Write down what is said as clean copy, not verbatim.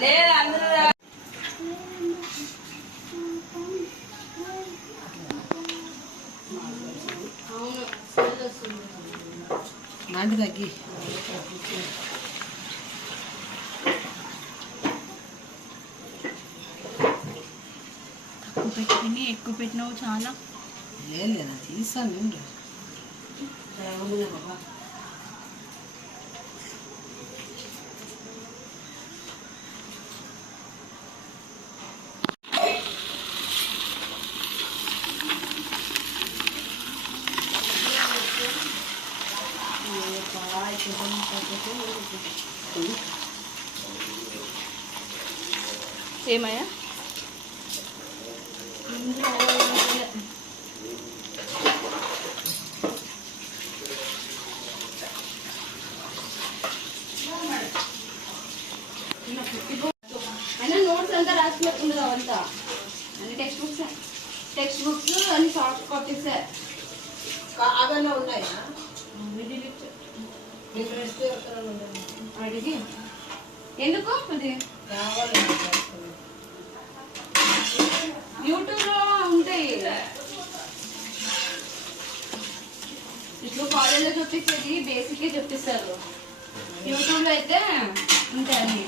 లేదు అందరూ నాటి తగ్గి తక్కువ పెట్టుకుని ఎక్కువ పెట్టినావు చాలా. లేదా తీసాను నేను బాబా. ఏమయ్యా అయినా నోట్స్ అంతా రాసి పెట్టుకుంటుంది అవంతా అన్ని టెక్స్ట్ బుక్స్ అన్ని సాఫ్ట్ కాపీస్ అవన్నీ ఉన్నాయా అడిగి ఎందుకు అది యూట్యూబ్ లో ఉంటాయి ఇప్పుడు కాలేజ్ లో చూపించేది బేసిక్ చెప్పిస్తారు యూట్యూబ్ లో అయితే ఉంటాయి అన్ని